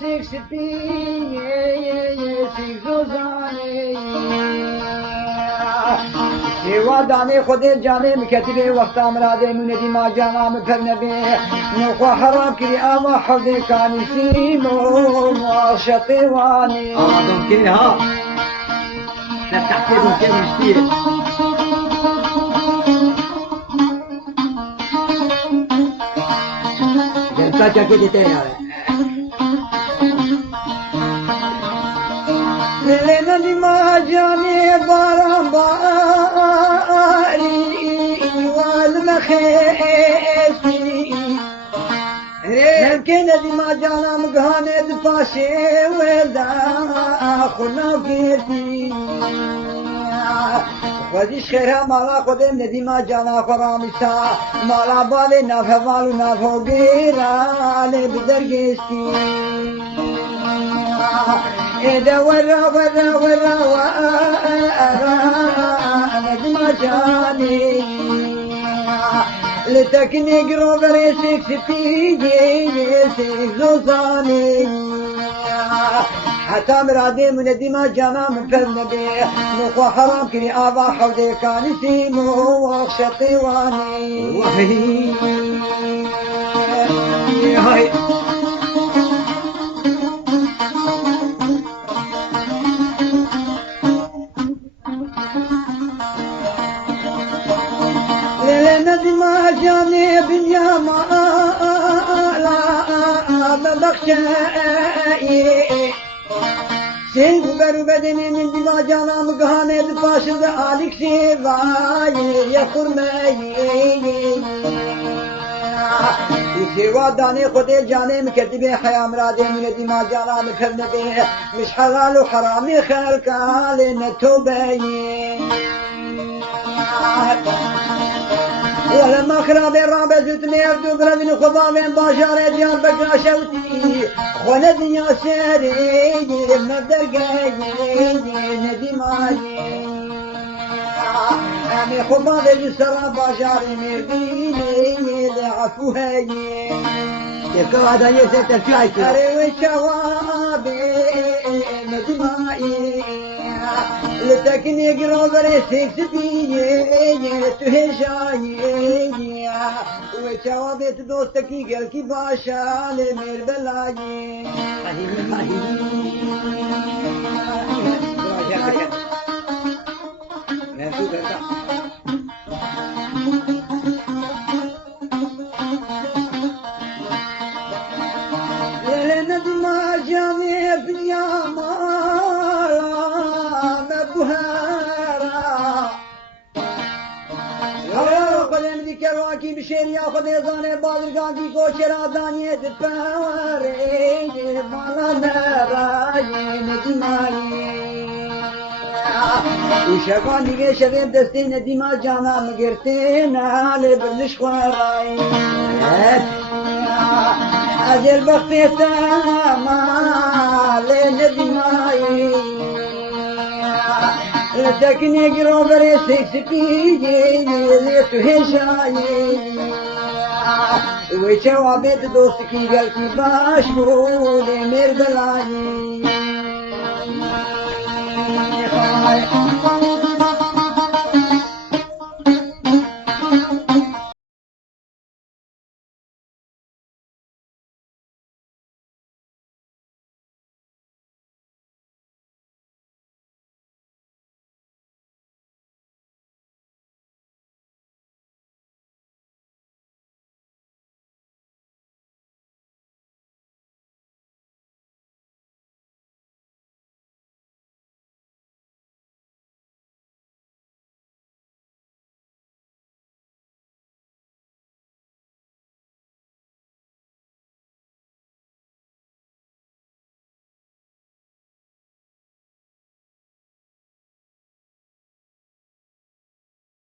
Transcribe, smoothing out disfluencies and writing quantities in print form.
سيك سبي سيك زوزاني سوا داني خود جاني مكتبه وقت امراده من ديما جانا مفرنبه نوخو حرام كري اما حوضي كاني سيمو معشقي واني دون كري ها تحكي دون كري مشتيه جلسة كده تاني لنا ديما جاني باران باري والمخيسي لكن ديما جانا مقهاني دفاشي ويلدا خلنا وكيرتي خودش خيرها مالا خودم نديما جانا فرامسا مالا بالي نافوالو نافو غيرا لبدرگستي إذا ورا ورا ورا ورا نديما جاني لتكني قروبري سيك سبيجي سيك زوزاني حتى مرادي من ديما جانا من فرنبي نخوة حرام كني آبا حوضي كاني سيمو وخشطي واني هاي لنا ديما جاني بنيا ما لا ببخشي سينك برو بدني من ديما جانا مقهاني دفاشد آلك سيواي يا خرمي سوا داني خودي جاني مكتبي حيا مرادي من ديما جانا مكرنبي مش حلال وحرامي خلقا لنتوبي ولما خراب الرابع زوتني أبدو قردن خضامين باشار ديان بقرا شوتي خونه دنيا سيري مدرقاي ندماي أمي خضام الجسرى باشاري مرديني لعفوهاي يبقى هذا يسير تركايك أريوي شوابي ندماي لتكني قروبري سيك سبيني تهشاني وشوابت دوستكي قلكي باشا لمير بلاي لنا دما جامي في كرواكي بشير ياخذ يزاني بادرقاكي كوشرا دانية تتفاوري مالا نراي ندماي وشفان ديگه شبيب دستي ندما جانا مقرتينا لبلش خواراي أجل بختيتا مالي ندماي لتكني قروبري سيك سبيجي لتهشاي وشوابت دوستكي قلتي باشمولي مردلاي